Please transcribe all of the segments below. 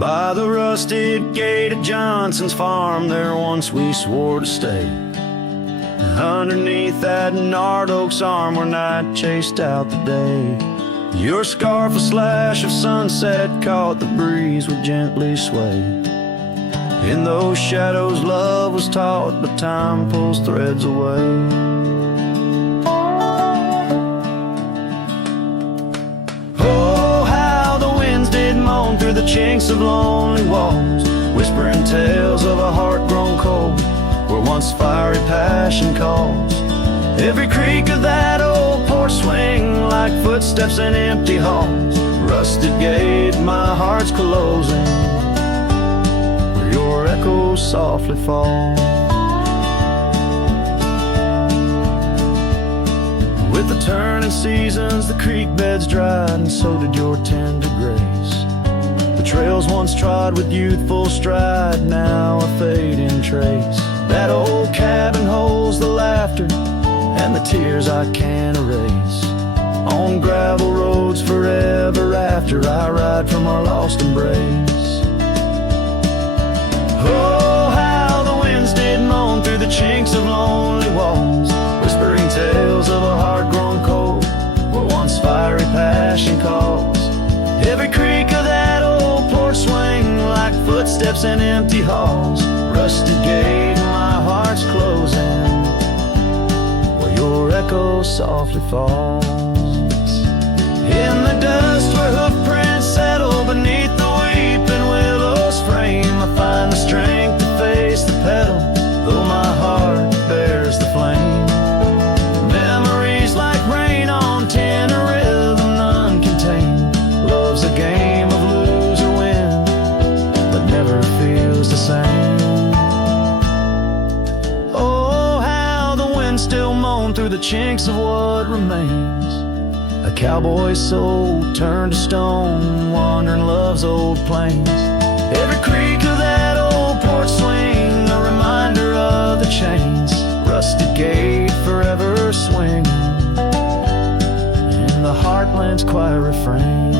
By the rusted gate of Johnson's farm, there once we swore to stay. Underneath that gnarled oak's arm where night chased out the day. Your scarf, a slash of sunset, caught the breeze would gently sway. In those shadows love was taught, but time pulls threads away. Through the chinks of lonely walls, whispering tales of a heart grown cold, where once fiery passion calls. Every creak of that old porch swing like footsteps in empty halls. Rusted gate, my heart's closing, where your echo softly falls. With the turning seasons, the creek beds dried, and so did your tender grace. The trails once trod with youthful stride, now a fading trace. That old cabin holds the laughter and the tears I can't erase. On gravel roads forever after, I ride from our lost embrace. Oh, how the winds did moan through the chinks of lonely walls, whispering tales of a heart grown cold, where once fiery passion calls. Every creak of that old porch swing like footsteps in empty halls. Rusted gate, my heart's closing, where your echo softly falls. In the dust where hoofprints settle beneath the weeping willow's frame, I find the strength to face the pedal, though my heart bears the flame. Memories like rain on tin, a rhythm none contain. Love's a game of lose or win, but never feels the same. Oh, how the wind still moan through the chinks of what remains. A cowboy's soul turned to stone, wandering love's old plains. Every creak of that old porch swing, a reminder of the chains. Rusted gate forever swinging in the heartland's quiet refrains.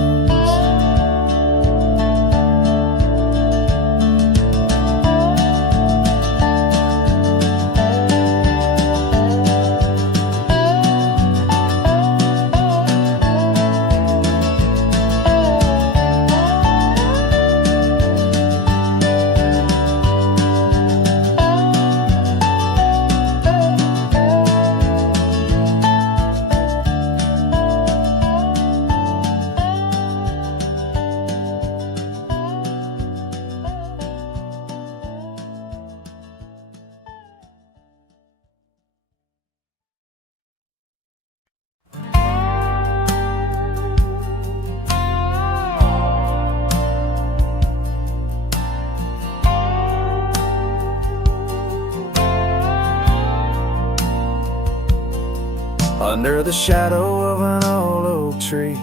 Under the shadow of an old oak tree,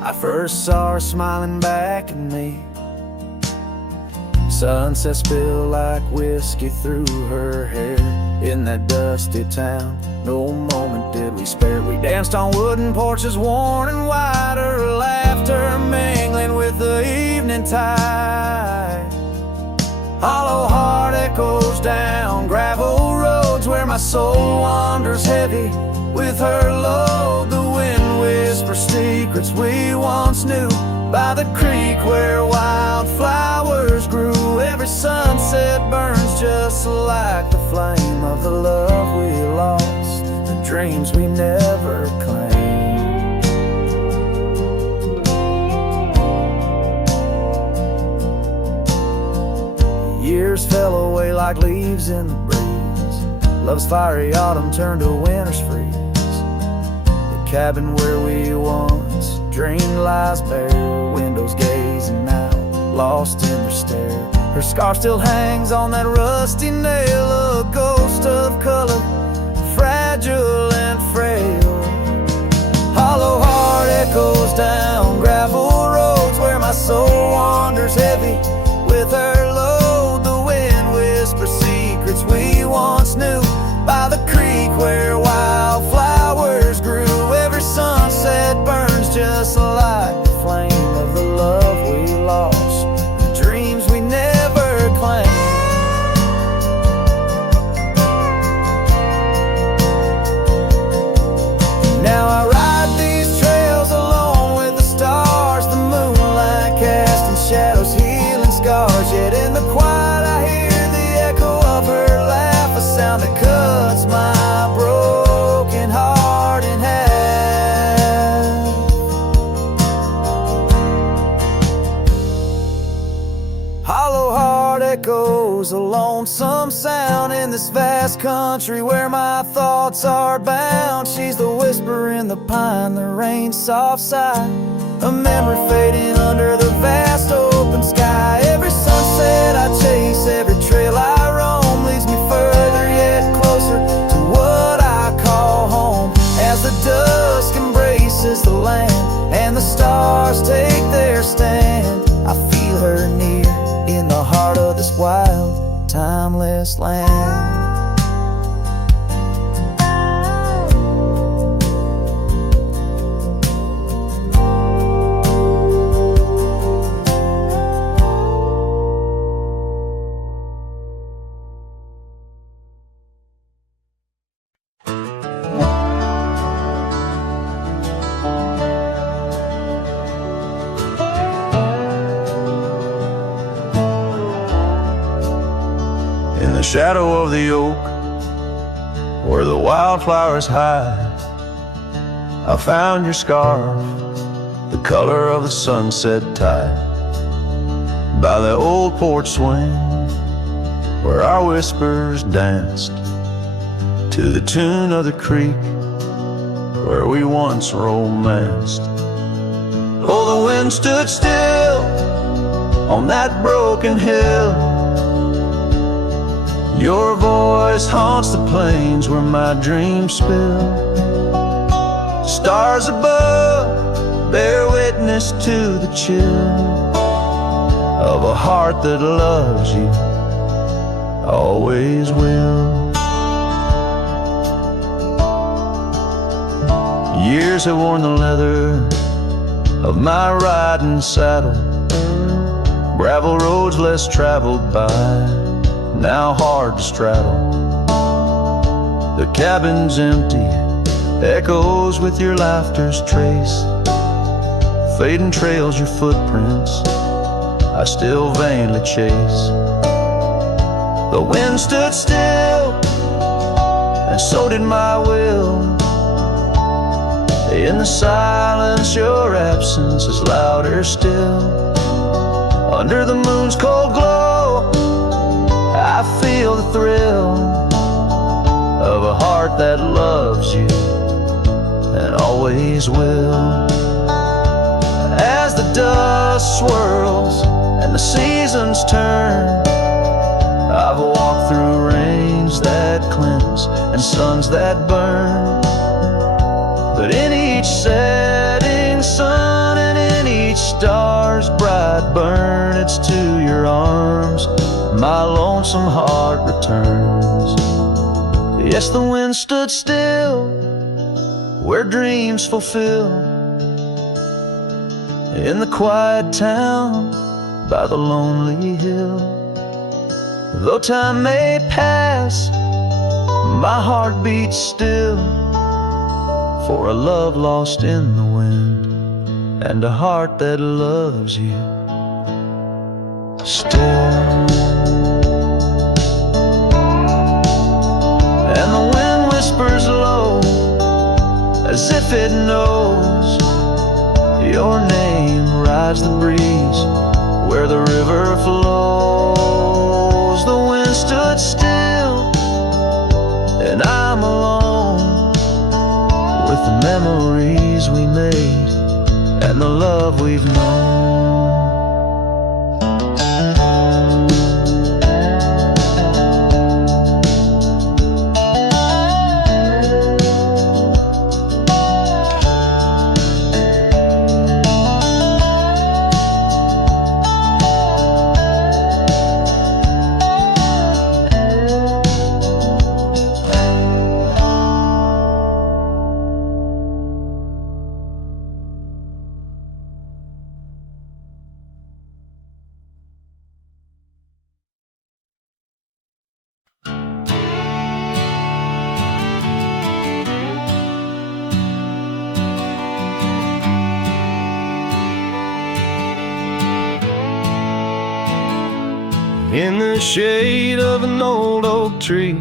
I first saw her smiling back at me. Sunset spilled like whiskey through her hair. In that dusty town, no moment did we spare. We danced on wooden porches worn and wide, her laughter mingling with the evening tide. Hollow heart echoes down gravel roads where my soul wanders heavy with her load. The wind whispers secrets we once knew by the creek where wildflowers grew. Every sunset burns just like the flame of the love we lost, the dreams we never claimed. Years fell away like leaves in the breeze. Love's fiery autumn turned to winter's freeze. The cabin where we once dreamed lies bare, windows gazing out, lost in their stare. Her scarf still hangs on that rusty nail, a ghost of color, fragile and frail. Hollow heart echoes down gravel roads where my soul wanders heavy with her load. The wind whispers secrets we once knew by the creek where wildflowers grew. Every sunset burns just like the flame of the love we lost, the vast country where my thoughts are bound. She's the whisper in the pine, the rain's soft sigh, a memory fading under the vast open sky. Every sunset I chase, every trail I roam leads me further yet closer to what I call home. As the dusk embraces the land and the stars take their stand, I feel her near in the heart of this wild, timeless land. Shadow of the oak, where the wildflowers hide, I found your scarf, the color of the sunset tide. By the old porch swing, where our whispers danced, to the tune of the creek, where we once romanced. Oh, the wind stood still on that broken hill. Your voice haunts the plains where my dreams spill. Stars above bear witness to the chill of a heart that loves you, always will. Years have worn the leather of my riding saddle, gravel roads less traveled by, now hard to straddle. The cabin's empty, echoes with your laughter's trace, fading trails your footprints I still vainly chase. The wind stood still, and so did my will. In the silence your absence is louder still. Under the moon's cold glow I feel the thrill of a heart that loves you and always will. As the dust swirls and the seasons turn, I've walked through rains that cleanse and suns that burn, but in each setting sun and in each star's bright burn, it's to your arms my lonesome heart returns. Yes, the wind stood still where dreams fulfill, in the quiet town by the lonely hill. Though time may pass, my heart beats still, for a love lost in the wind and a heart that loves you still. And the wind whispers low, as if it knows your name rides the breeze where the river flows. The wind stood still, and I'm alone with the memories we made and the love we've known. In the shade of an old oak tree,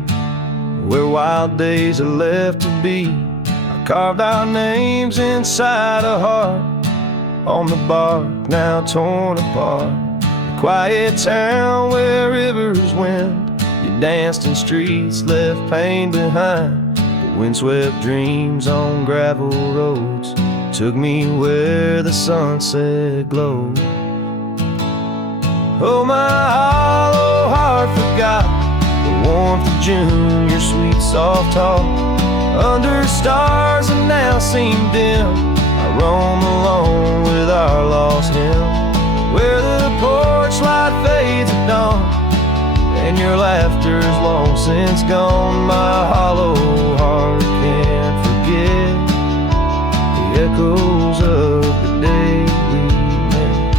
where wild days are left to be, I carved our names inside a heart on the bark now torn apart. A quiet town where rivers wend you danced in streets left pain behind. But windswept dreams on gravel roads took me where the sunset glowed. Oh, my hollow heart forgot the warmth of June, your sweet soft talk. Under stars that now seem dim, I roam alone with our lost hymn, where the porch light fades at dawn and your laughter's long since gone. My hollow heart can't forget the echoes of the day we met.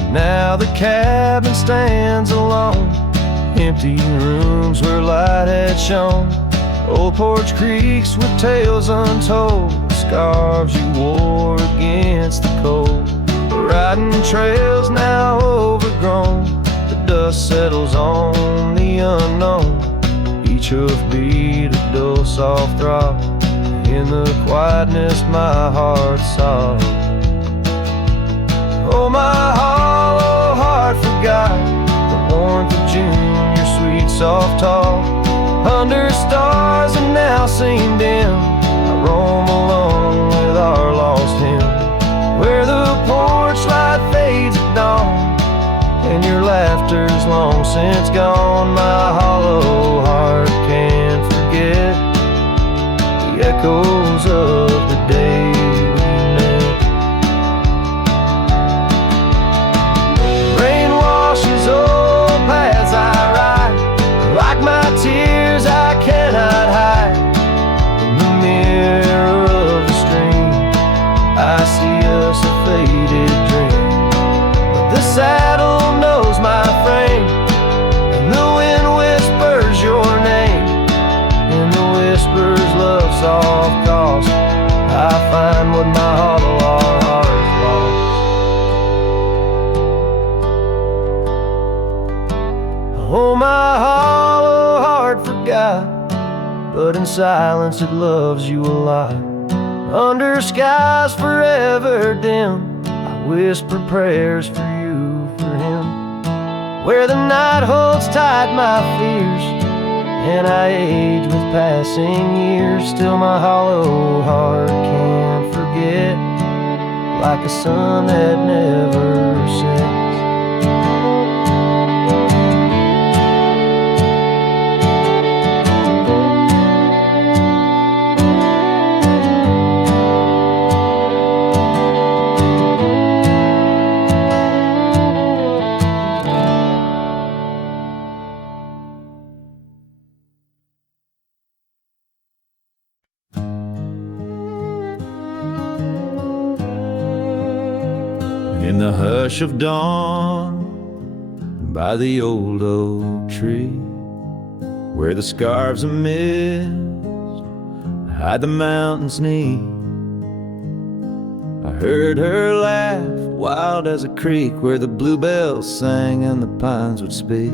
And now the cabin stands alone, empty rooms where light had shone, old porch creaks with tales untold, scarves you wore against the cold, riding trails now overgrown. The dust settles on the unknown, each hoofbeat a dull soft throb. In the quietness my heart sobs. Oh, my hollow heart forgot the warmth of June, your sweet soft talk. Under stars that now seem dim, I roam alone with our lost hymn, where the porch light fades at dawn and your laughter's long since gone. My hollow heart can't forget the echoes of the day we met. Rain washes old paths I ride, like my tears I cannot hide. In the mirror of the stream, I see us a faded dream, but the saddle knows my frame, and the wind whispers your name. In the whispers love soft calls, I find what my hollow heart lost. Oh, my hollow heart forgot, but in silence it loves you a lot. Under skies forever dim, I whisper prayers for you, for him, where the night holds tight my fears and I age with passing years. Still my hollow heart can't forget, like a sun that never sets. In the hush of dawn, by the old oak tree, where the scarves of mist hide the mountain's knee, I heard her laugh, wild as a creek, where the bluebells sang and the pines would speak.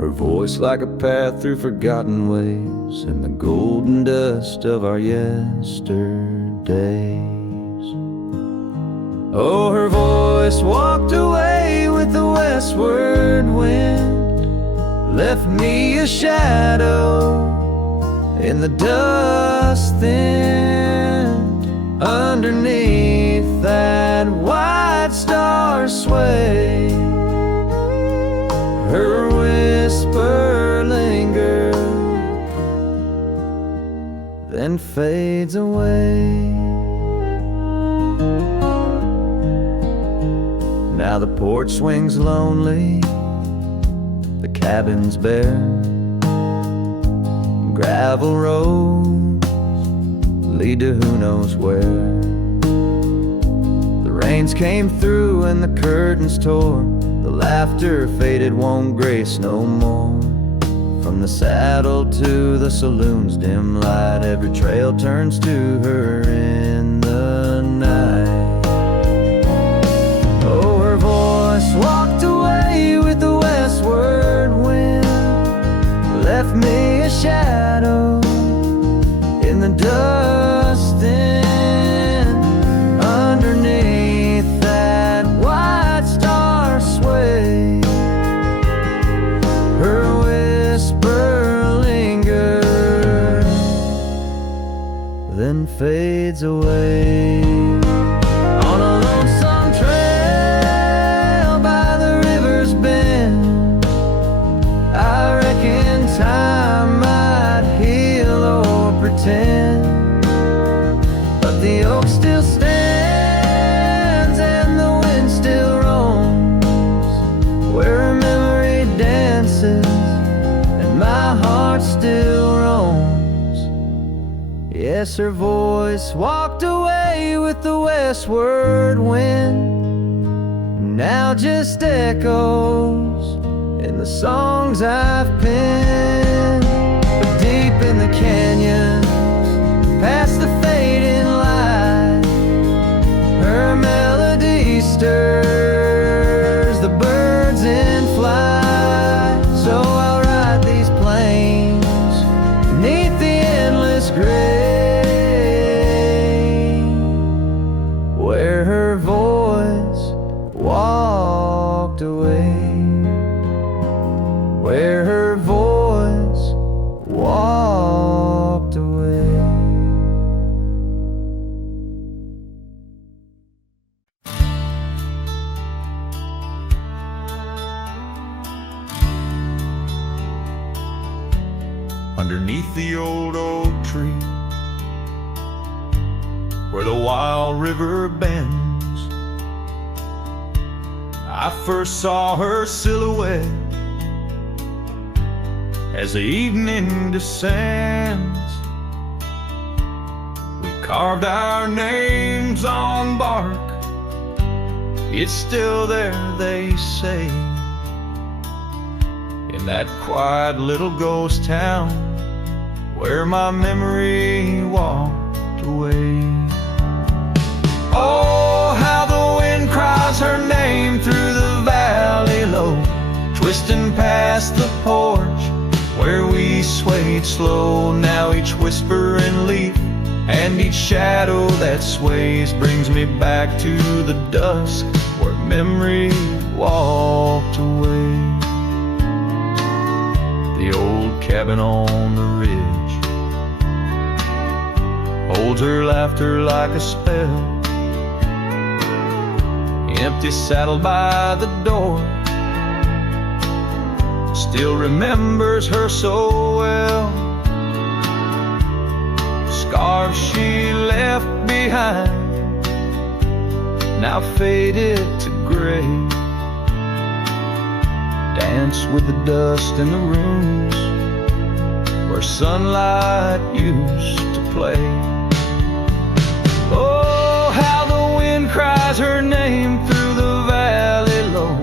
Her voice like a path through forgotten ways in the golden dust of our yesterdays. Oh, her voice walked away with the westward wind, left me a shadow in the dust thinned. Underneath that white star sway, her whisper lingered, then fades away. Now the porch swings lonely, the cabin's bare, gravel roads lead to who knows where. The rains came through and the curtains tore, the laughter faded, won't grace no more. From the saddle to the saloon's dim light, every trail turns to her in the night. Oh, her voice walked away with the westward wind, left me a shadow in the dust in. Underneath that white star sway, then fades away. On a lonesome trail by the river's bend, I reckon time might heal or pretend, but the oak still stands and the wind still roams where her memory dances and my heart still roams. Yes, her voice walked away with the westward wind, now just echoes in the songs I've penned. But deep in the canyons, past the fading light, her melody stirs the birds in flight. So I'll ride these plains neath the endless gray, where her voice walked away, where her voice walked away. Underneath the old oak tree, where the wild river bends, I first saw her silhouette as the evening descends. We carved our names on bark, it's still there, they say, in that quiet little ghost town where my memory walked away. Oh, how the wind cries her name through the valley low, twisting past the porch where we swayed slow. Now each whispering leaf and each shadow that sways brings me back to the dusk where memory walked away. The old cabin on the ridge holds her laughter like a spell. Empty saddle by the door still remembers her so well. Scarves she left behind, now faded to gray, dance with the dust in the rooms where sunlight used to play. Oh, how the wind cries her name through the valley low,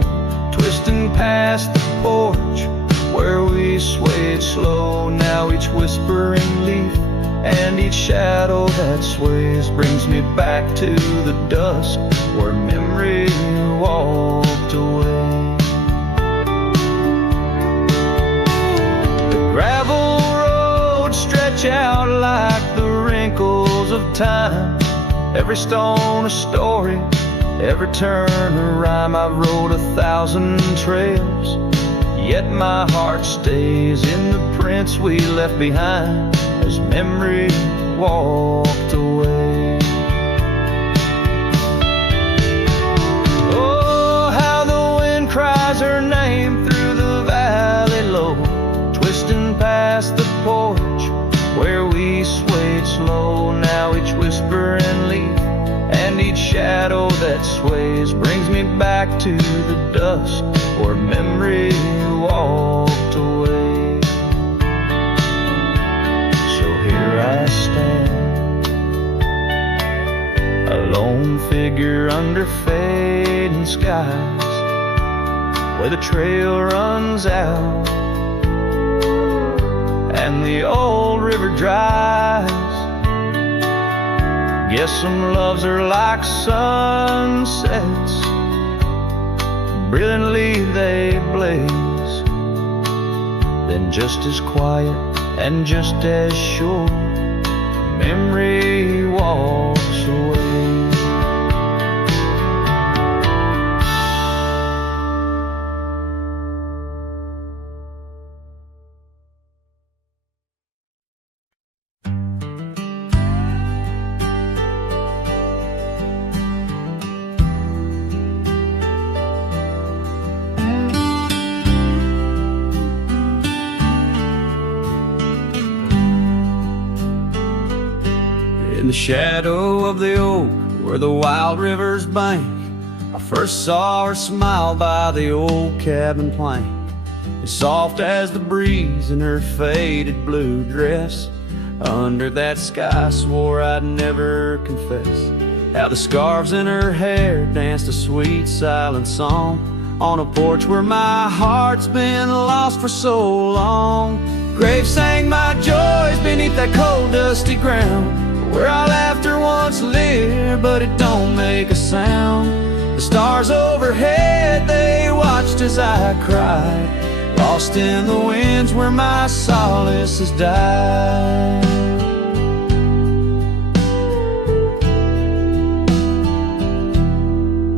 twisting past the porch where we swayed slow. Now each whispering leaf and each shadow that sways brings me back to the dusk where memory walked away. The gravel roads stretch out like the wrinkles of time, every stone a story, every turn a rhyme. I've rode 1,000 trails, yet my heart stays in the prints we left behind as memory walked away. Oh, how the wind cries her name through the valley low, twisting past the porch where we swayed slow. Now each whispering leaf and each shadow that sways brings me back to the dusk where memory walked away. So here I stand, a lone figure under fading skies, where the trail runs out and the old river dries. Guess some loves are like sunsets, brilliantly they blaze, then just as quiet and just as sure, memory walks away. In the shadow of the oak where the wild rivers bank, I first saw her smile by the old cabin plank. As soft as the breeze in her faded blue dress, under that sky I swore I'd never confess. How the scarves in her hair danced a sweet silent song on a porch where my heart's been lost for so long. Graves sang my joys beneath that cold dusty ground, where our laughter once lived, but it don't make a sound. The stars overhead, they watched as I cried, lost in the winds where my solace has died.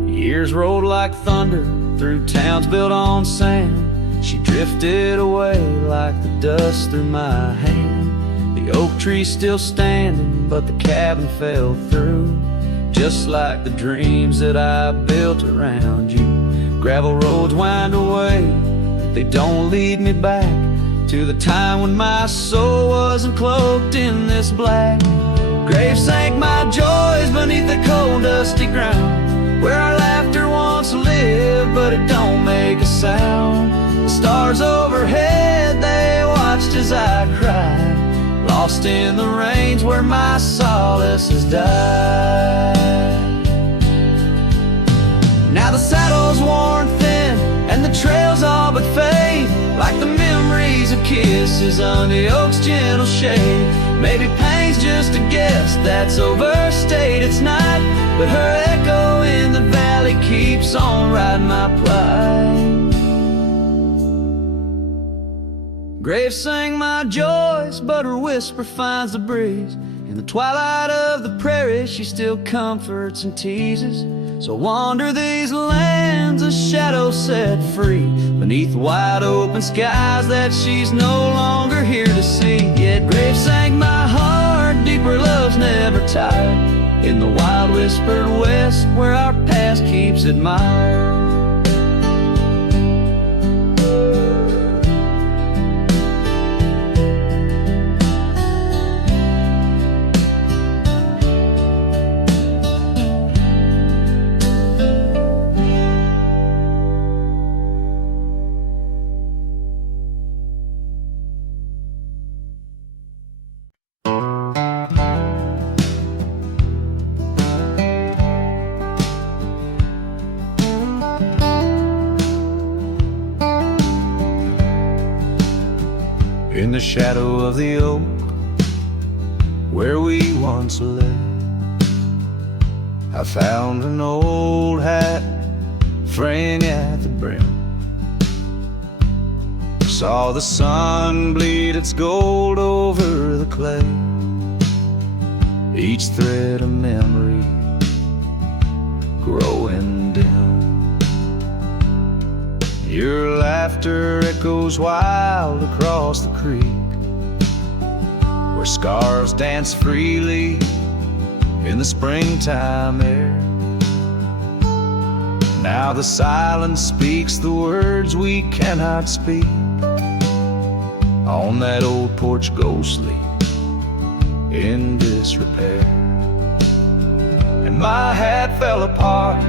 Years rolled like thunder through towns built on sand. She drifted away like the dust through my hand. The oak tree's still standing, but the cabin fell through, just like the dreams that I built around you. Gravel roads wind away, but they don't lead me back to the time when my soul wasn't cloaked in this black. Graves sank my joys beneath the cold dusty ground, where our laughter once lived, but it don't make a sound. The stars overhead, they watched as I cried, lost in the rains where my solace has died. Now the saddle's worn thin and the trails all but fade, like the memories of kisses under the oak's gentle shade. Maybe pain's just a guess that's overstayed its night, but her echo in the valley keeps on riding my plight. Graves sang my joys, but her whisper finds the breeze. In the twilight of the prairie, she still comforts and teases. So wander these lands, a shadow set free, beneath wide open skies that she's no longer here to see. Yet Graves sang my heart, deeper love's never tired, in the wild whispered west where our past keeps admired. In the shadow of the oak where we once lay, I found an old hat fraying at the brim. Saw the sun bleed its gold over the clay, each thread a memory growing dim. Your laughter echoes wild across the creek, where scarves dance freely in the springtime air. Now the silence speaks the words we cannot speak, on that old porch ghostly in disrepair. And my hat fell apart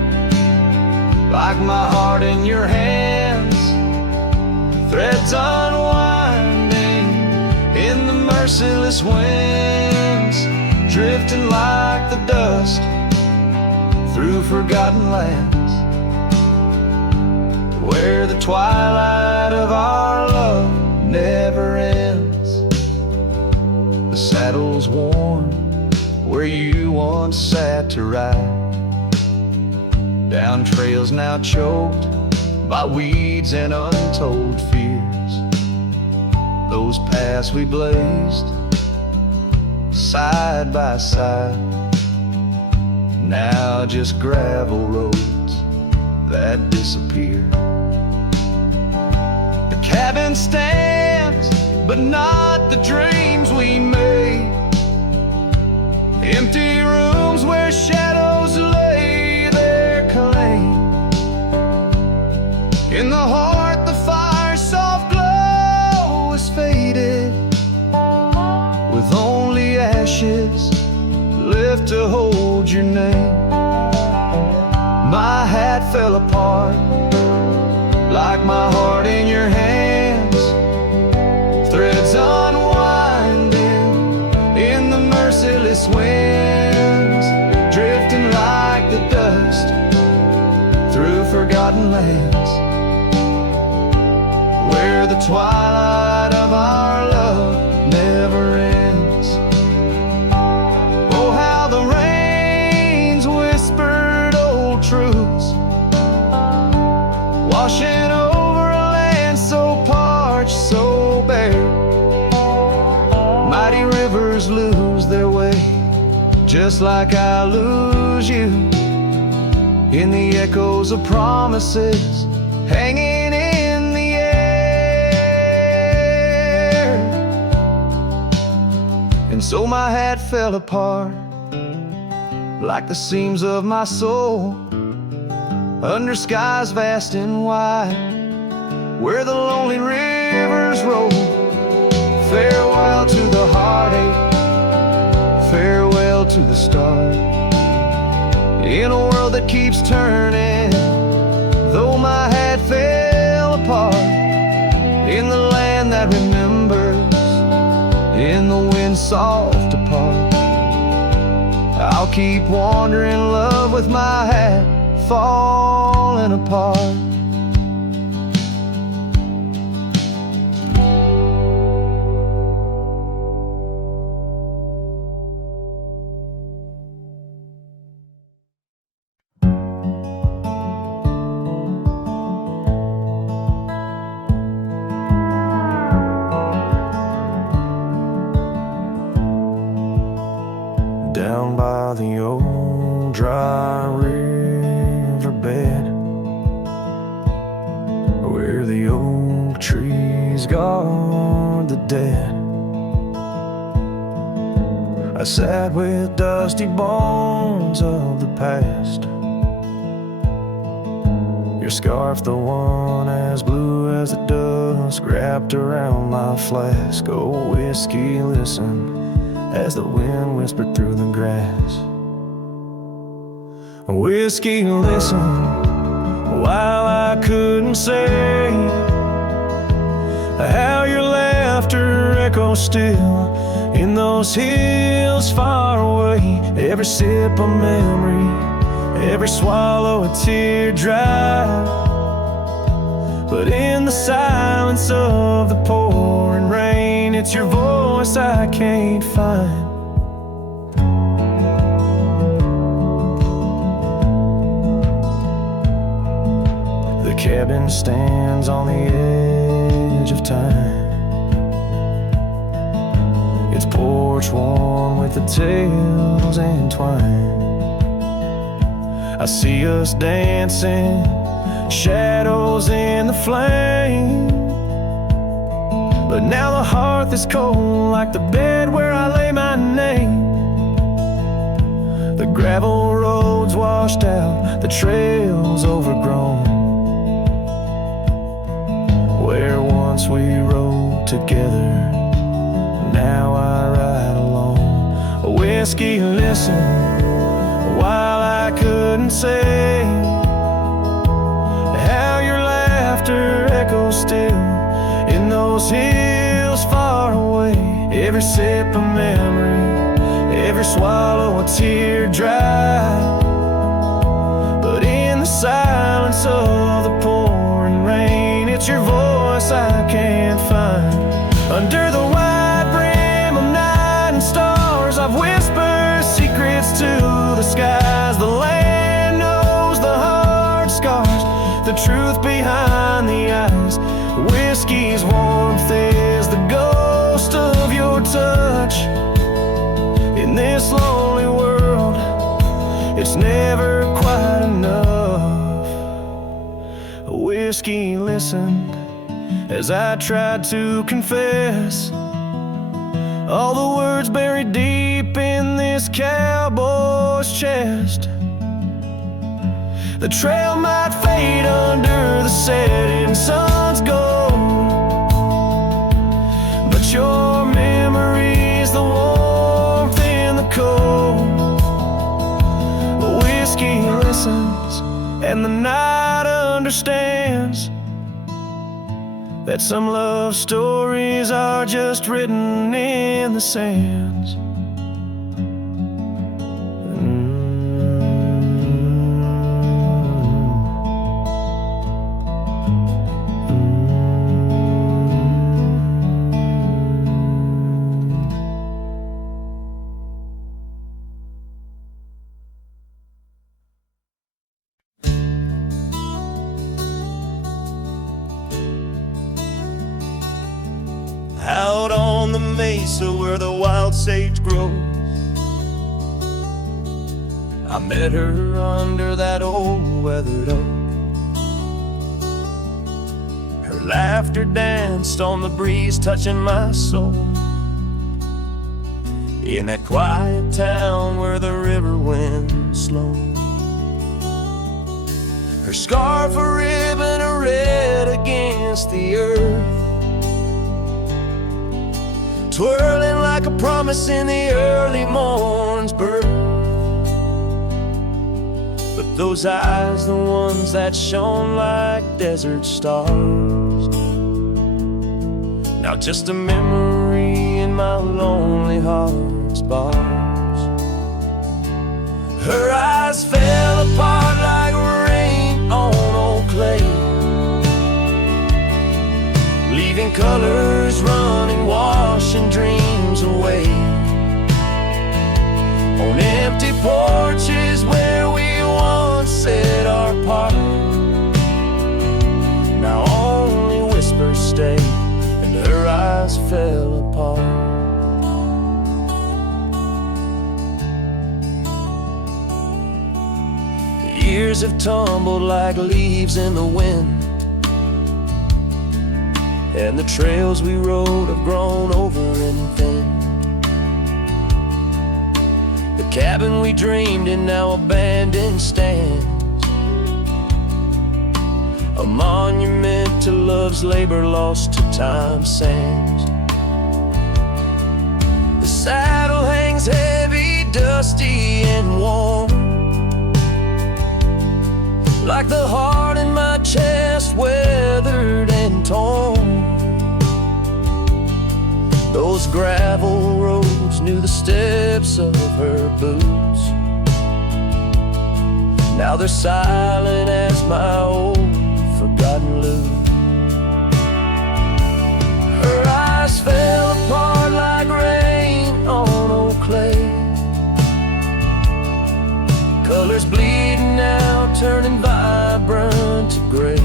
like my heart in your hands, threads unwinding in the merciless winds, drifting like the dust through forgotten lands, where the twilight of our love never ends. The saddle's worn where you once sat to ride, down trails now choked by weeds and untold fears. Those paths we blazed side by side, now just gravel roads that disappear. The cabin stands, but not the dreams we made. Empty rooms where shadows lay their claim. In the heart the fire's soft glow is faded, with only ashes called your name. My hat fell apart, like my heart in your hands. Threads unwinding in the merciless winds, drifting like the dust through forgotten lands, where the twilight of our love never ends. Oh, how the rains whispered old truths, washing over a land so parched, so bare. Mighty rivers lose their way, just like I lose you, in the echoes of promises hanging in the air. And so my hat fell apart, like the seams of my soul, under skies vast and wide, where the lonely rivers roll. Farewell to the heartache, farewell to the start, in a world that keeps turning, though my hat fell apart. In the land that remembers, in the wind's soft apart, I'll keep wandering, love, with my hat falling apart. Down by the old dry riverbed, where the oak trees guard the dead, I sat with dusty bones of the past. Your scarf, the one as blue as the dusk, wrapped around my flask. Oh, whiskey, listen, as the wind whispered through the grass. Whiskey, listen, while I couldn't say how your laughter echoes still in those hills far away. Every sip a memory, every swallow a teardrop, but in the silence of the pouring rain, it's your voice I can't find. The cabin stands on the edge of time, its porch warm with the tales entwined. I see us dancing, shadows in the flame, but now the hearth is cold, like the bed where I lay my name. The gravel roads washed out, the trails overgrown, where once we rode together, now I ride alone. Whiskey, listen, while I couldn't say how your laughter echoes still in those hills far away. Every sip a memory, every swallow a teardrop, but in the silence of the pouring rain, it's your voice I can't find. Under the wide brim of night and stars, I've whispered secrets to the skies. The land knows the hard scars, the truth behind the eyes. Whiskey's warmth is the ghost of your touch. In this lonely world, it's never quite enough. Whiskey listened as I tried to confess all the words buried deep in this cowboy's chest. The trail might fade under the setting sun's gold, but your memory's the warmth in the cold. listens and the night understands that some love stories are just written in the sands. Out on the mesa where the wild sage grows, I met her under that old weathered oak. Her laughter danced on the breeze, touching my soul. In that quiet town where the river winds slow, her scarf a ribbon of red against the earth, twirling like a promise in the early morning's birth. But those eyes, the ones that shone like desert stars, now just a memory in my lonely heart's bars. Her eyes fell apart like rain on old clay, leaving colors running, washing dreams away. On empty porches where we once said our part, now only whispers stay, and her eyes fell apart. The years have tumbled like leaves in the wind, and the trails we rode have grown over and thin. The cabin we dreamed in now abandoned stands, a monument to love's labor lost to time's sands. The saddle hangs heavy, dusty and warm, like the heart in my chest, weathered and torn. Those gravel roads knew the steps of her boots, now they're silent as my old forgotten lute. Her eyes fell apart like rain on old clay, colors bleeding out, turning vibrant to gray.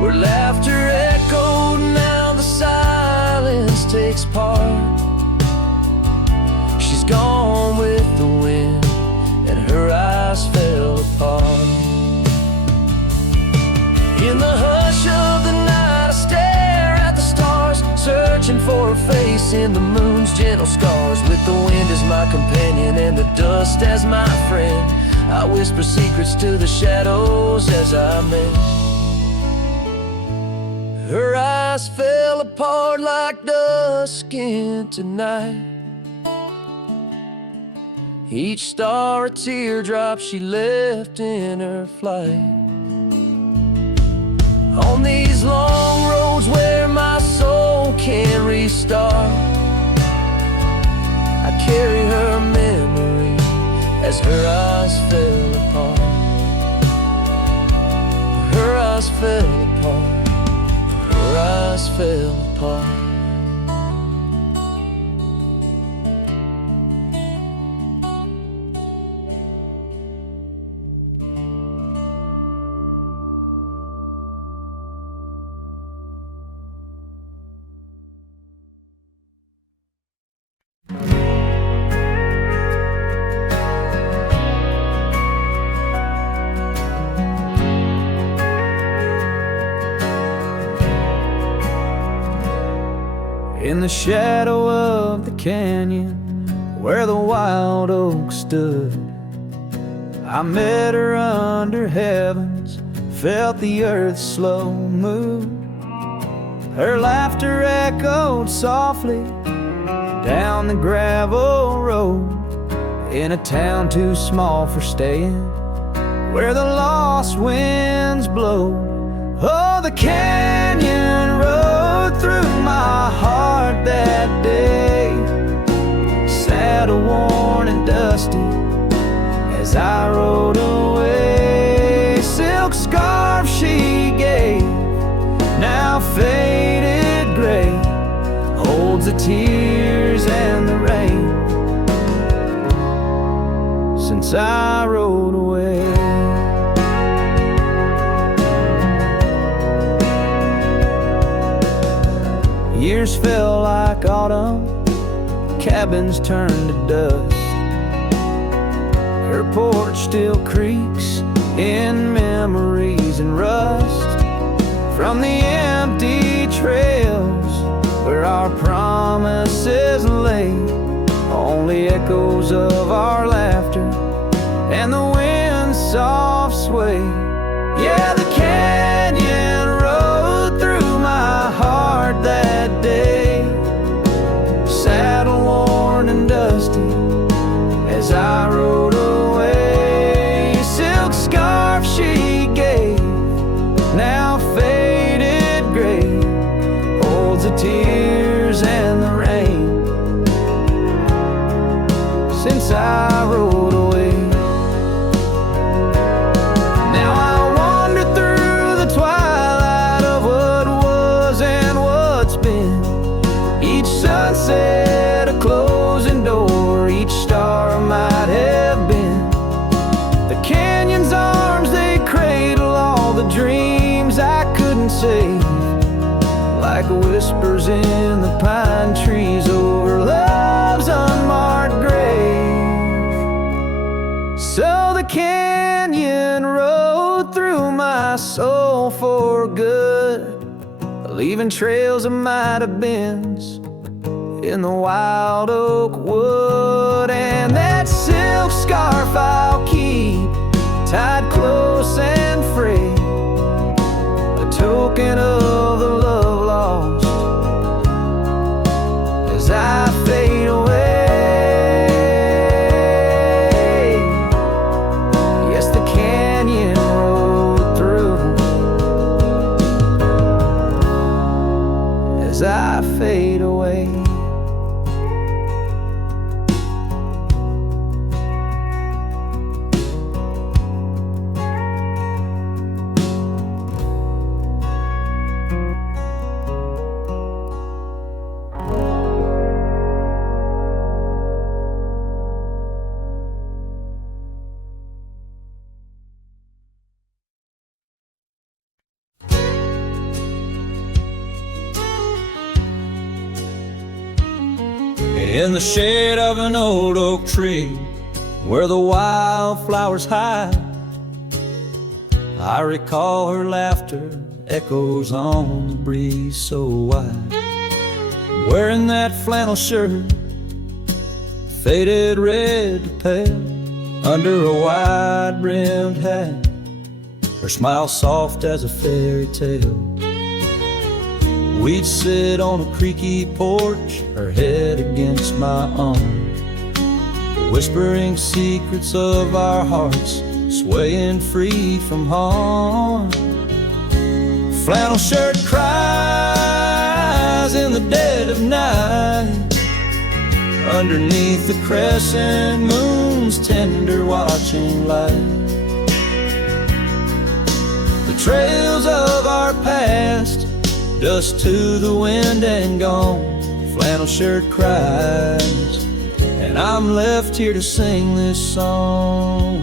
Where laughter echoed, now the silence takes part. She's gone with the wind, and her eyes fell apart. In the hush of the night I stare at the stars, searching for her face in the moon's gentle scars. With the wind as my companion and the dust as my friend, I whisper secrets to the shadows as I mend. Her eyes fell apart like dusk into night, each star a teardrop she left in her flight. On these long roads where my soul can't restart, I carry her memory as her eyes fell apart. Her eyes fell apart. Her eyes fell apart. In the shadow of the canyon where the wild oak stood, I met her under heavens, felt the earth's slow move. Her laughter echoed softly down the gravel road, in a town too small for staying, where the lost winds blow. Oh, the canyon rode through my heart that day, saddle worn and dusty as I rode away. Silk scarf she gave, now faded gray, holds the tears and the rain since I rode away. Years fell like autumn, cabins turned to dust. Her porch still creaks in memories and rust from the empty trails where our promises lay. Only echoes of our laughter and the wind's soft sway. Yeah, the canyon rode through my heart that day, saddle worn and dusty as I rode away. Silk scarf she gave, now faded gray, holds the tears and the rain since I rode away. Now I wander through the twilight of what was and what's been. Each sunset a closing door, each star might have been. The canyon's arms, they cradle all the dreams I couldn't save, like whispers in the pine trees over love's unmarked grave. So the canyon rode through my soul for good, leaving trails of might have beens in the wild oak wood. And that silk scarf I'll keep tied close and free, a token of the love lost as I fade away. Yes, the canyon rode through as I fade away. In the shade of an old oak tree, where the wildflowers hide, I recall her laughter, echoes on the breeze so wide. Wearing that flannel shirt, faded red to pale, under a wide-brimmed hat, her smile soft as a fairy tale. We'd sit on a creaky porch, her head against my arm, whispering secrets of our hearts, swaying free from harm. Flannel shirt cries in the dead of night, underneath the crescent moon's tender watching light. The trails of our past, dust to the wind and gone. Flannel shirt cries, and I'm left here to sing this song.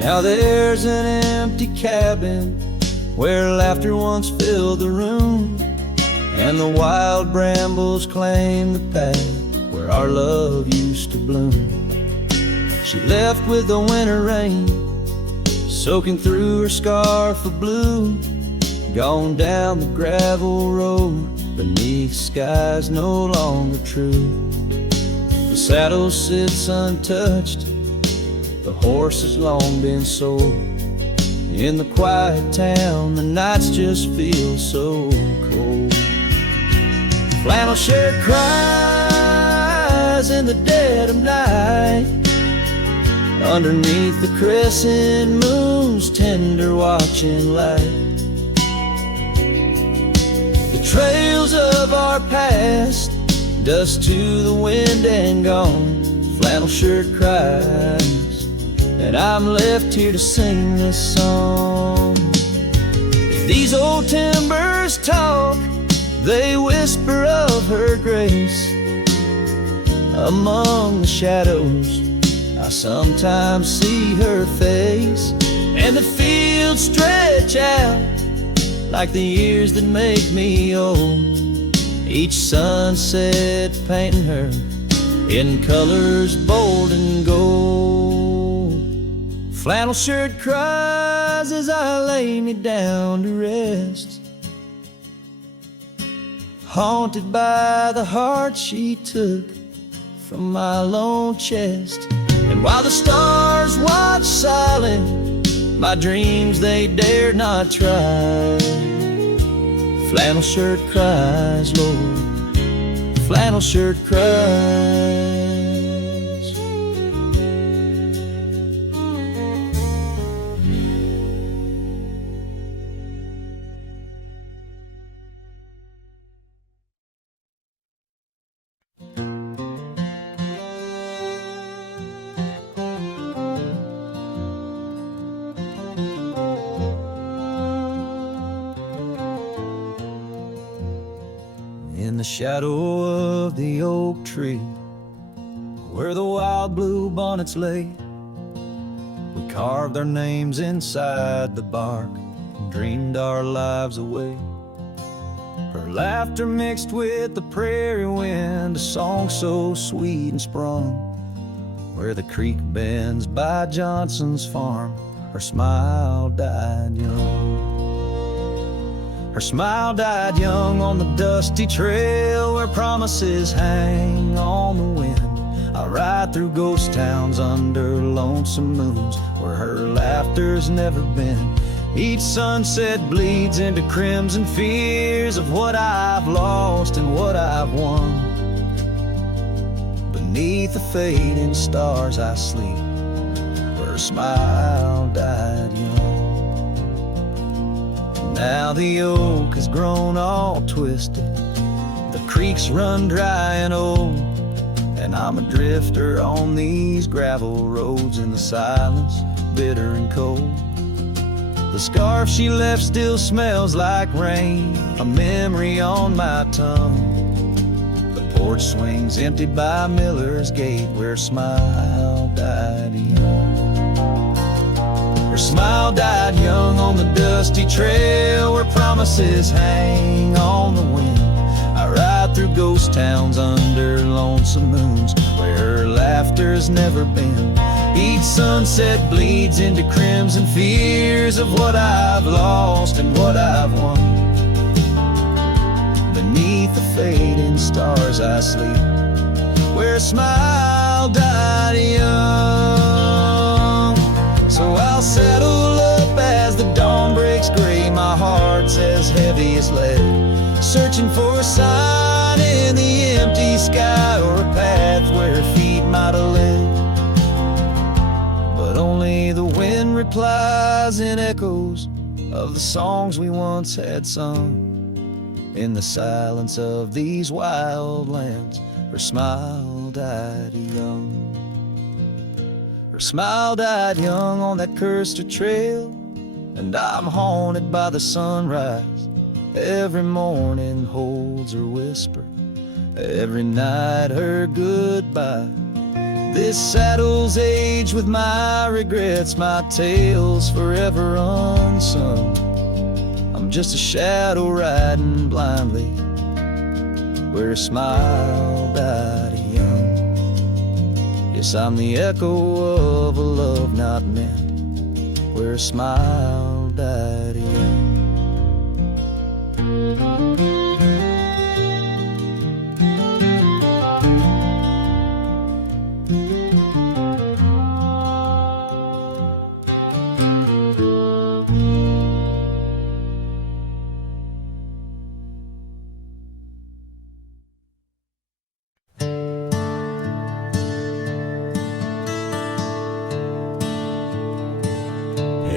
Now there's an empty cabin where laughter once filled the room, and the wild brambles claim the path where our love used to bloom. She left with the winter rain soaking through her scarf of blue, gone down the gravel road beneath skies no longer true. The saddle sits untouched, the horse has long been sold. In the quiet town, the nights just feel so cold. Flannel shirt cries cries in the dead of night, underneath the crescent moon's tender watching light. The trails of our past, dust to the wind and gone, flannel shirt cries, and I'm left here to sing this song. If these old timbers talk, they whisper of her grace. Among the shadows, I sometimes see her face, and the fields stretch out like the years that make me old. Each sunset painting her in colors bold and gold. Flannel shirt cries as I lay me down to rest, haunted by the heart she took from my lone chest. And while the stars watch silent, my dreams they dare not try. Flannel shirt cries, Lord, flannel shirt cries. In the shadow of the oak tree, where the wild blue bonnets lay, we carved our names inside the bark and dreamed our lives away. Her laughter mixed with the prairie wind, a song so sweet and sprung, where the creek bends by Johnson's farm, her smile died young. Her smile died young on the dusty trail where promises hang on the wind. I ride through ghost towns under lonesome moons where her laughter's never been. Each sunset bleeds into crimson fears of what I've lost and what I've won. Beneath the fading stars I sleep, where her smile died young. Now the oak has grown all twisted, the creeks run dry and old, and I'm a drifter on these gravel roads in the silence, bitter and cold. The scarf she left still smells like rain, a memory on my tongue. The porch swings empty by Miller's Gate, where her smile died young. Her smile died young on the dusty trail where promises hang on the wind. I ride through ghost towns under lonesome moons where her laughter's never been. Each sunset bleeds into crimson fears of what I've lost and what I've won. Beneath the fading stars I sleep, where a smile died young. So I'll settle up as the dawn breaks gray, my heart's as heavy as lead, searching for a sign in the empty sky or a path where her feet might have led. But only the wind replies in echoes of the songs we once had sung. In the silence of these wild lands, her smile died young. Her smile died young on that cursed trail, and I'm haunted by the sunrise. Every morning holds her whisper, every night her goodbye. This saddle's aged with my regrets, my tale's forever unsung. I'm just a shadow riding blindly, where a smile died young. Yes, I'm the echo of a love not meant, where a smile died young.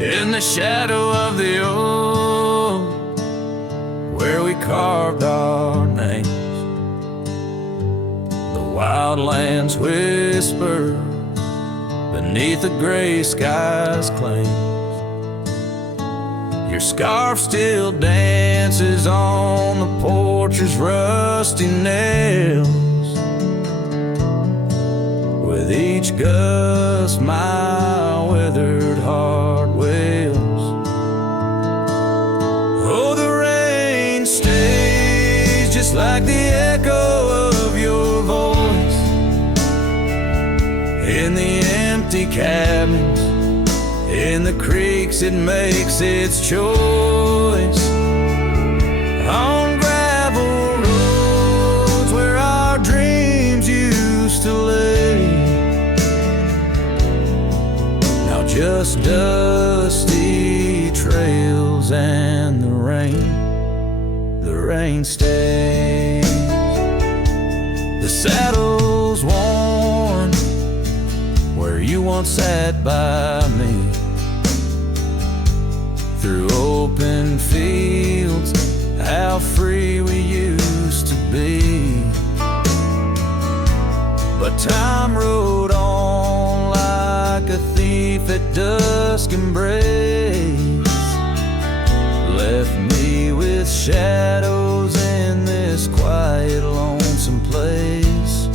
In the shadow of the oak, where we carved our names, the wildlands whisper beneath the gray sky's claims. Your scarf still dances on the porch's rusty nails. With each gust my withered heart wails. Oh, the rain stays just like the echo of your voice in the empty cabins, in the creeks it makes its choice, on gravel roads where our dreams used to lay. Now just dusty trails and the rain stays. The saddle's worn where you once sat by me, through open fields, how free we used to be. But time rode on like a thief at dusk embrace, left me with shadows in this quiet, lonesome place.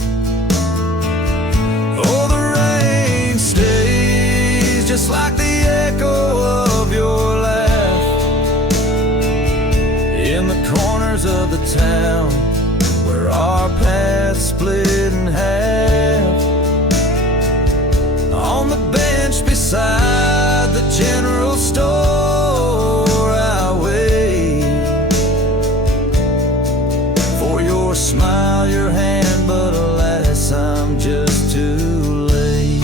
Oh, the rain stays just like the echo of your laugh in the corners of the town where our paths split in half. On the bench beside the general store I wait for your smile, your hand, but alas, I'm just too late.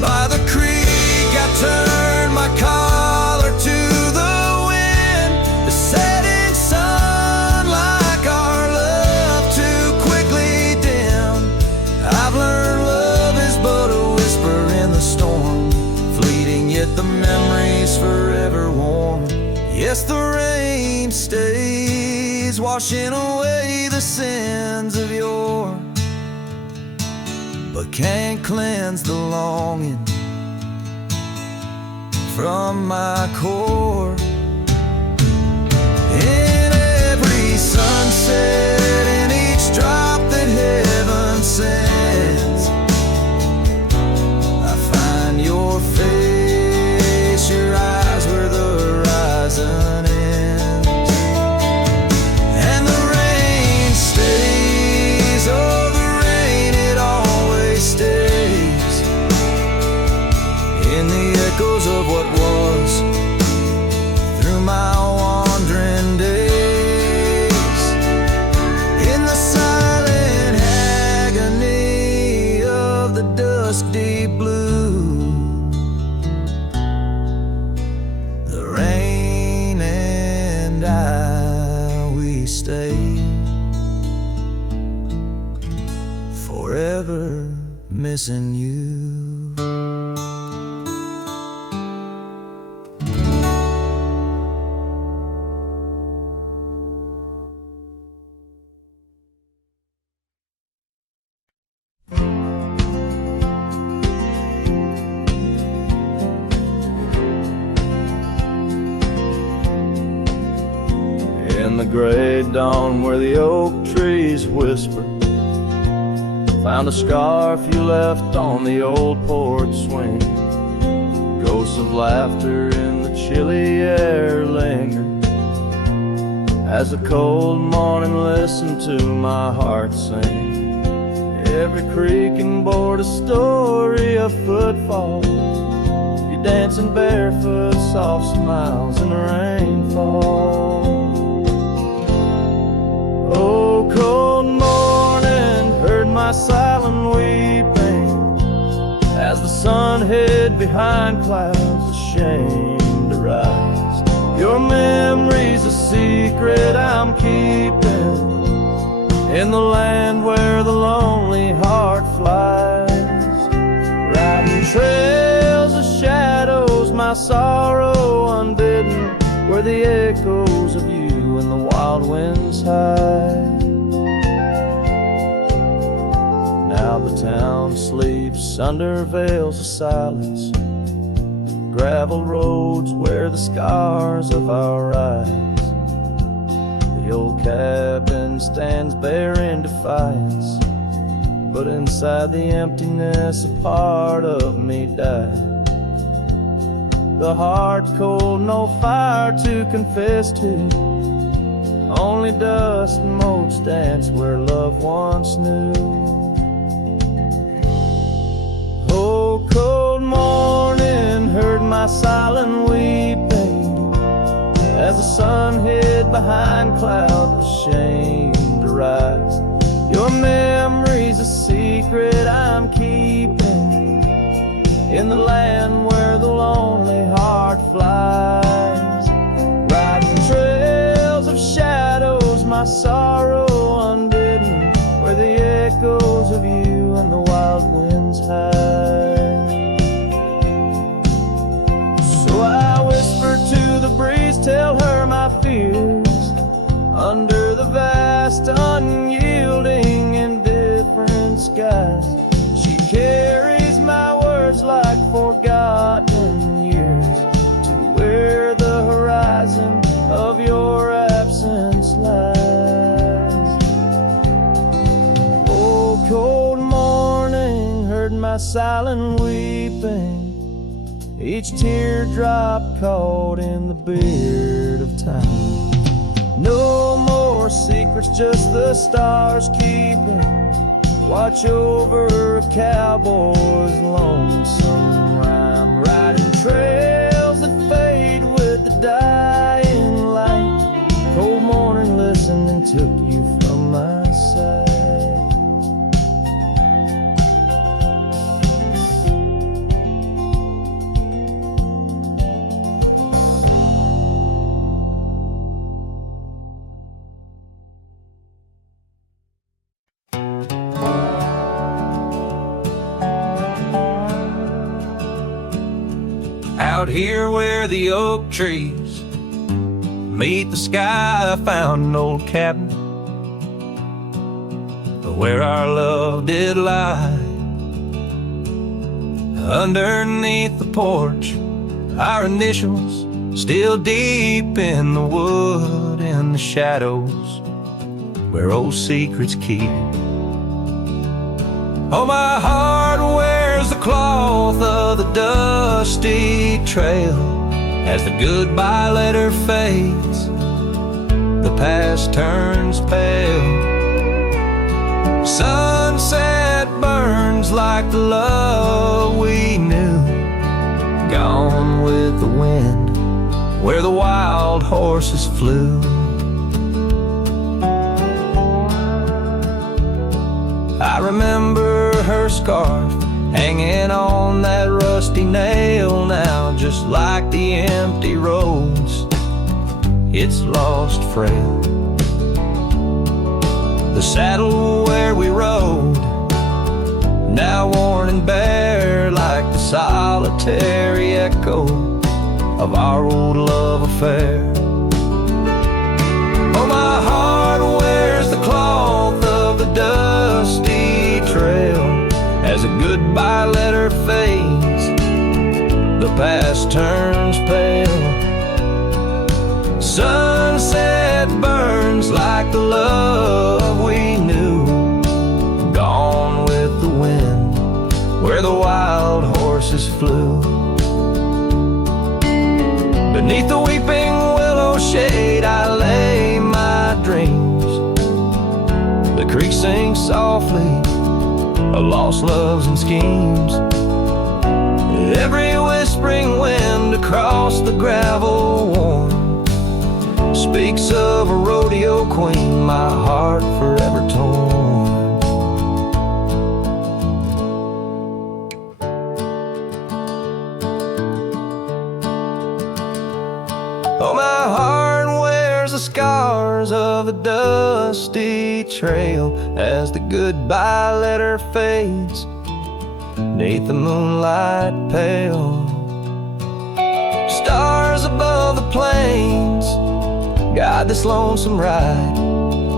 By the creek I turned my collar to the wind, the setting sun like our love too quickly dim. I've learned love is but a whisper in the storm, fleeting yet the memory's forever warm. Yes, the rain stays, washing away the sins of yore, but can't cleanse the longing from my core. In every sunset, in each drop that heaven sends, I find your face, your eyes where the horizon ends. And the rain stays, oh the rain, it always stays, in the echoes of what was, through my wandering days, in the silent agony of the dusk deep blue. The rain and I, we stay forever missing you. In the gray dawn where the oak trees whisper, found a scarf you left on the old porch swing. Ghosts of laughter in the chilly air linger as the cold morning listened to my heart sing. Every creaking board a story of footfalls, you dancing barefoot, soft smiles in the rainfall. Oh, cold morning, heard my silent weeping as the sun hid behind clouds, ashamed to rise. Your memory's a secret I'm keeping in the land where the lonely heart flies, riding trails of my sorrow unbidden, where the echoes of you and the wild winds hide. Now the town sleeps under veils of silence, gravel roads wear the scars of our eyes. The old cabin stands bare in defiance, but inside the emptiness a part of me died. The heart cold, no fire to confess to, only dust and motes dance where love once knew. Oh, cold morning, heard my silent weeping as the sun hid behind clouds ashamed to rise. Your memory's a secret I'm keeping in the land where the lonely heart flies, riding trails of shadows, my sorrow unbidden, where the echoes of you and the wild winds hide. So I whisper to the breeze, tell her my fears, under the vast unyielding indifferent skies. She carries my words like forgotten years to where the horizon of your absence lies. Oh, cold morning, heard my silent weeping, each teardrop caught in the beard of time. No more secrets, just the stars keeping watch over a cowboy's lonesome rhyme, riding trails that fade with the dying light. Cold morning listening took you from my side. Out here where the oak trees meet the sky, I found an old cabin where our love did lie. Underneath the porch, our initials still deep in the wood, in the shadows where old secrets keep. Oh, my heart wears the cloth of the dusty trail as the goodbye letter fades, the past turns pale. Sunset burns like the love we knew, gone with the wind where the wild horses flew. I remember her scarf hanging on that rusty nail now, just like the empty roads, it's lost frail. The saddle where we rode, now worn and bare like the solitary echo of our old love affair. Oh, my heart wears the cloth of the dusty trail as a goodbye letter fades, the past turns pale. Sunset burns like the love we knew, gone with the wind where the wild horses flew. Beneath the weeping willow shade I lay my dreams. The creek sings softly of lost loves and schemes. Every whispering wind across the gravel worn speaks of a rodeo queen, my heart forever torn. Oh, my heart wears the scars of the dusty trail as the goodbye letter fades, 'neath the moonlight pale. stars above the plains guide this lonesome ride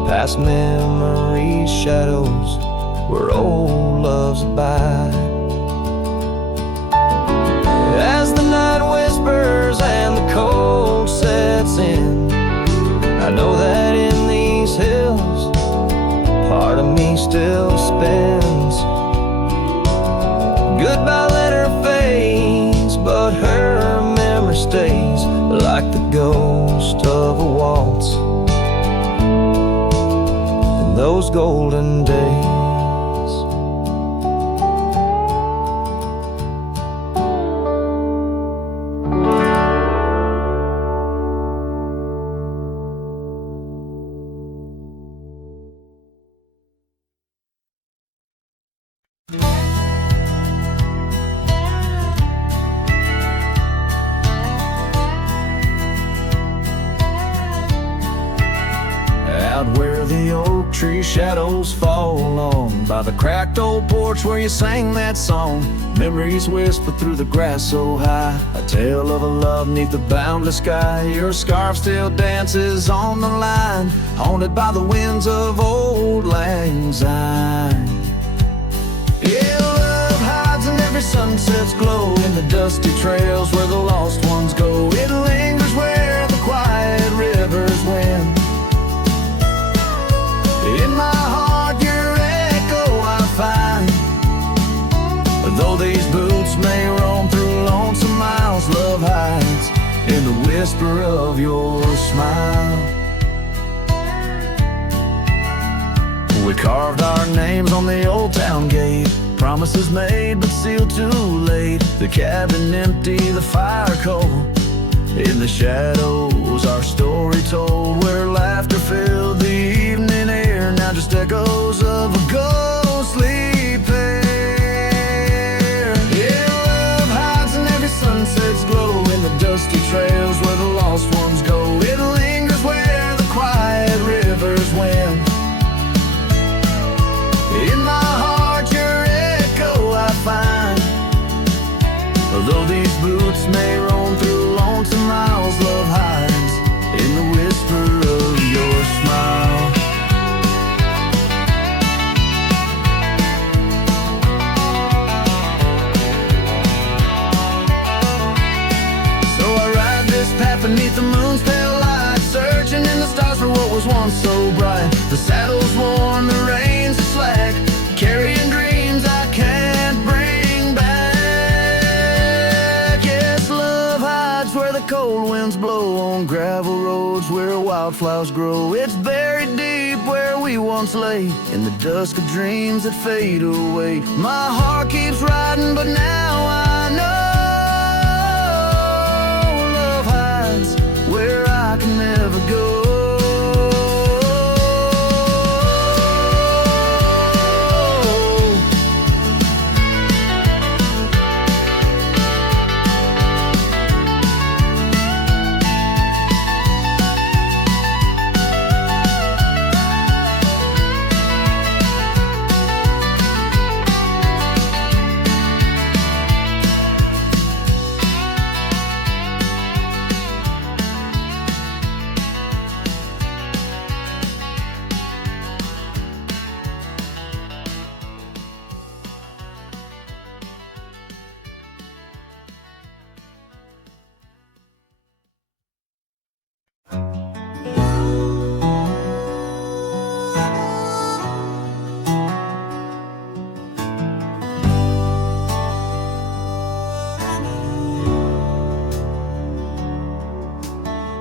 past memories, shadows where old loves abide. As the night whispers and the cold sets in, I know that in these hills part of me still spins. Goodbye letter fades, but her memory stays like the ghost of a waltz in those golden days. Out where the oak tree shadows fall on, by the cracked old porch where you sang that song, memories whisper through the grass so high, a tale of a love neath the boundless sky. Your scarf still dances on the line, haunted by the winds of old lang syne. Yeah, love hides in every sunset's glow, in the dusty trails where the lost ones go. It lingers where the quiet rivers win. In my heart your echo I find, though these boots may roam through lonesome miles, love hides in the whisper of your smile. We carved our names on the old town gate, promises made but sealed too late. The cabin empty, the fire cold, in the shadows our story told, where laughter filled the evening air, now just echoes of a ghostly pair. Yeah, love hides in every sunset's glow, in the dusty trails where the lost ones go. It lingers where the quiet rivers win. In my heart your echo I find, although these boots may roam through lonesome miles, love hides in the whisper of your smile. So I ride this path beneath the moon's pale light, searching in the stars for what was once so bright. The saddle's worn, the reins are slack, carrying dreams I can't bring back. Yes, love hides where the cold winds blow, on gravel roads where wildflowers grow. It's buried deep where we once lay, in the dusk of dreams that fade away. My heart keeps riding, but now I know love hides where I can never go.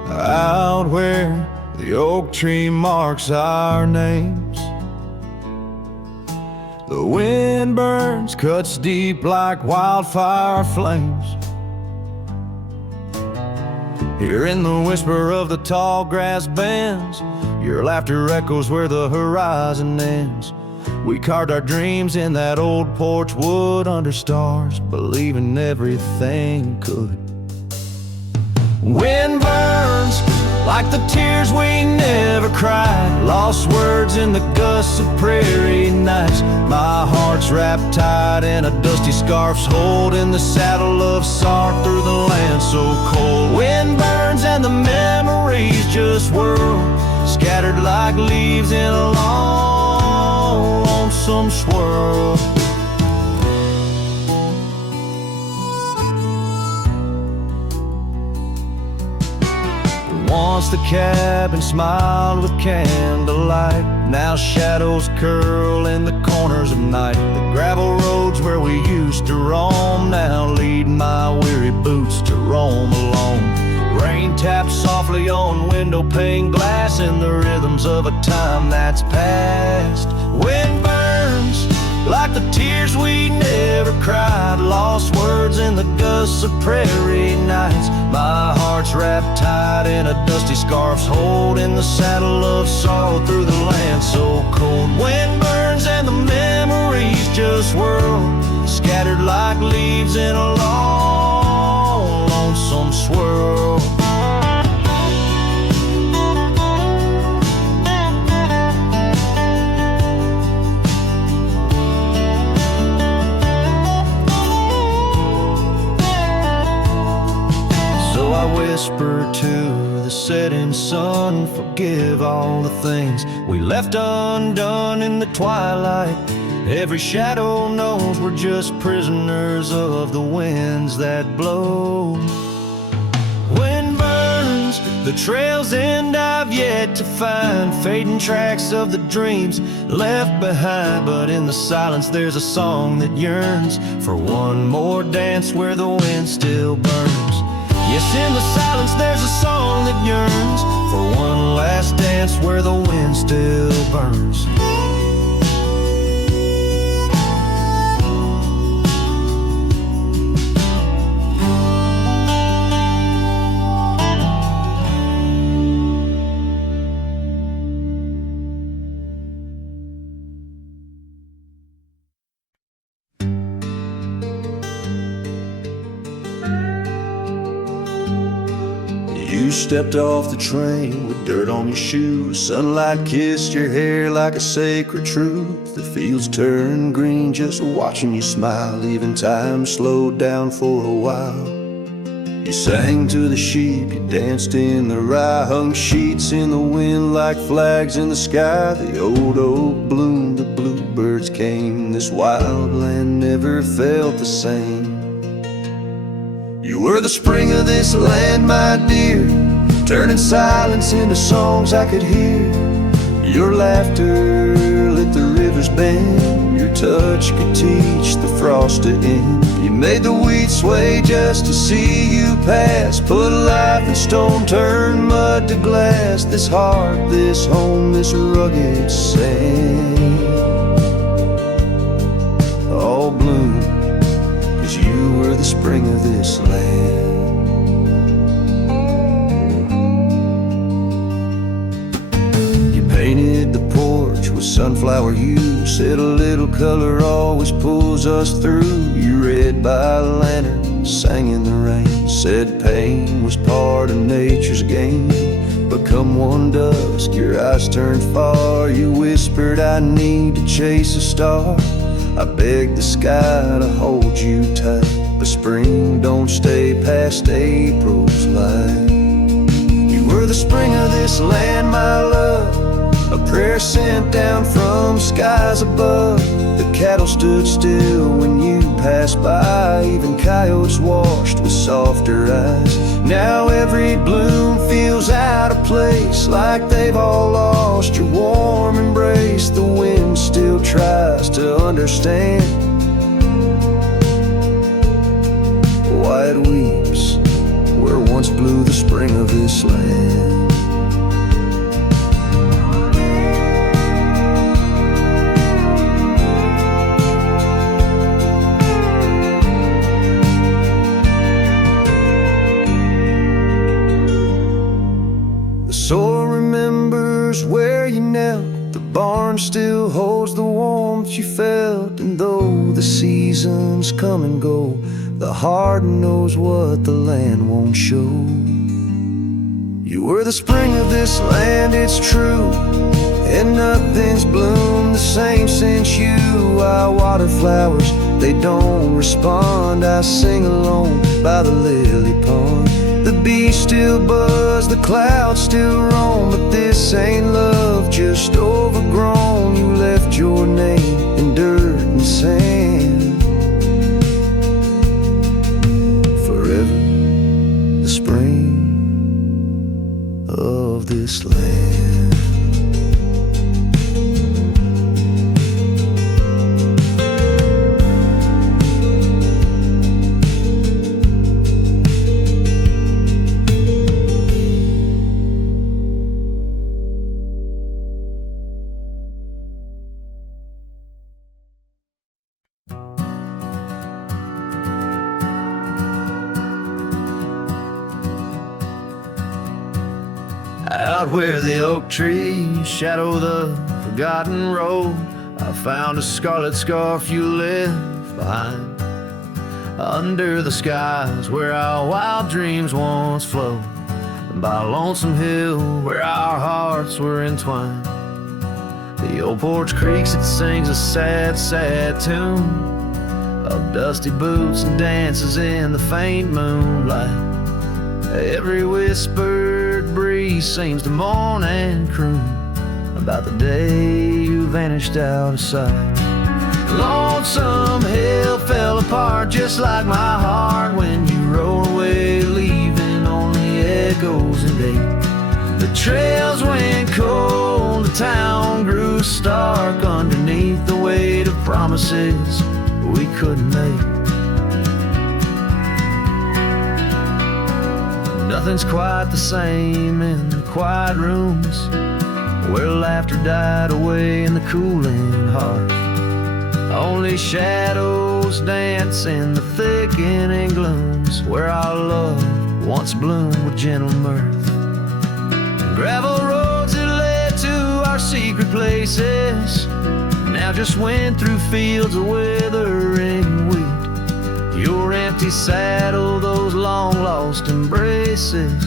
Out where the oak tree marks our names, the wind burns, cuts deep like wildfire flames. Here in the whisper of the tall grass bends, your laughter echoes where the horizon ends. We carved our dreams in that old porch wood under stars, believing everything could. Wind burns, like the tears we never cried, lost words in the gusts of prairie nights. My heart's wrapped tight in a dusty scarf's holding the saddle of sorrow through the land so cold. Wind burns and the memories just whirl, scattered like leaves in a long, lonesome swirl. Once the cabin smiled with candlelight, now shadows curl in the corners of night. The gravel roads where we used to roam now lead my weary boots to roam alone. Rain taps softly on window pane glass in the rhythms of a time that's past. Wind burns like the tears we never cried, lost words in the gusts of prairie nights. My heart's wrapped tight in a dusty scarf's holding the saddle of sorrow through the land so cold. Wind burns and the memories just whirl, scattered like leaves in a long, lonesome swirl. I whisper to the setting sun, forgive all the things we left undone in the twilight. Every shadow knows we're just prisoners of the winds that blow. Wind burns, the trails end I've yet to find, fading tracks of the dreams left behind. But in the silence there's a song that yearns for one more dance where the wind still burns. Yes, in the silence there's a song that yearns for one last dance where the wind still burns. You stepped off the train with dirt on your shoes. Sunlight kissed your hair like a sacred truth. The fields turned green just watching you smile. Even time slowed down for a while. You sang to the sheep, you danced in the rye, hung sheets in the wind like flags in the sky. The old oak bloomed, the bluebirds came. This wild land never felt the same. You were the spring of this land, my dear, turning silence into songs I could hear. Your laughter lit the river's bend, your touch could teach the frost to end. You made the wheat sway just to see you pass, put life in stone, turn mud to glass. This heart, this home, this rugged sand, all bloom, 'cause you were the spring of this land. You painted the porch with sunflower hue, said a little color always pulls us through. You read by lantern, sang in the rain, said pain was part of nature's game. But come one dusk, your eyes turned far. You whispered, I need to chase a star. I begged the sky to hold you tight, but spring don't stay past April's light. You were the spring of this land, my love, a prayer sent down from skies above. The cattle stood still when you passed by, even coyotes washed with softer eyes. Now every bloom feels out of place, like they've all lost your warm embrace. The wind still tries to understand why it weeps where once blew the spring of this land. Soil remembers where you knelt, the barn still holds the warmth you felt. And though the seasons come and go, the heart knows what the land won't show. You were the spring of this land, it's true, and nothing's bloomed the same since you. Our water flowers, they don't respond. I sing alone by the lily pond. The bees still buzz, the clouds still roam, but this ain't love, just overgrown. You left your name in dirt and sand. Forever the spring of this land. Out where the oak trees shadow the forgotten road, I found a scarlet scarf you left behind. Under the skies where our wild dreams once flowed, by a lonesome hill where our hearts were entwined. The old porch creaks, it sings a sad, sad tune of dusty boots and dances in the faint moonlight. Every whispered breeze seems to moan and croon about the day you vanished out of sight. Lonesome hill fell apart just like my heart when you rode away, leaving only echoes and ache. The trails went cold, the town grew stark underneath the weight of promises we couldn't make. Nothing's quite the same in the quiet rooms where laughter died away in the cooling heart. Only shadows dance in the thickening glooms where our love once bloomed with gentle mirth. Gravel roads that led to our secret places now just went through fields of withering wheat. Your empty saddle, those long-lost embraces,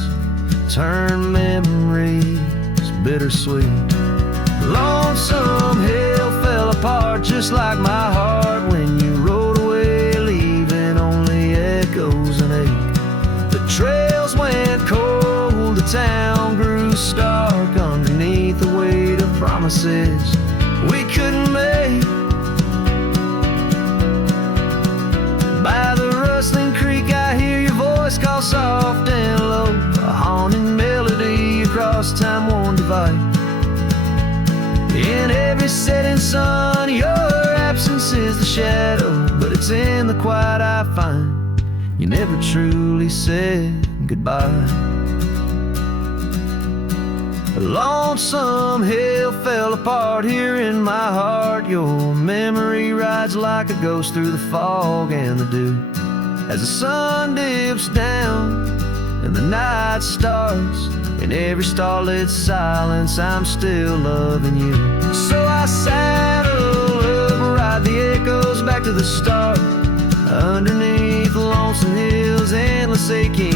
turn memories bittersweet. Lonesome hill fell apart just like my heart when you rode away, leaving only echoes and ache. The trails went cold, the town grew stark underneath the weight of promises we couldn't make. By the rustling creek I hear your voice call soft and low, a haunting melody across time-worn divide. In every setting sun your absence is the shadow, but it's in the quiet I find you never truly said goodbye. A lonesome hill fell apart here in my heart. Your memory rides like a ghost through the fog and the dew. As the sun dips down and the night starts, in every starlit silence I'm still loving you. So I saddle up, ride the echoes back to the start. Underneath the lonesome hills, endless aching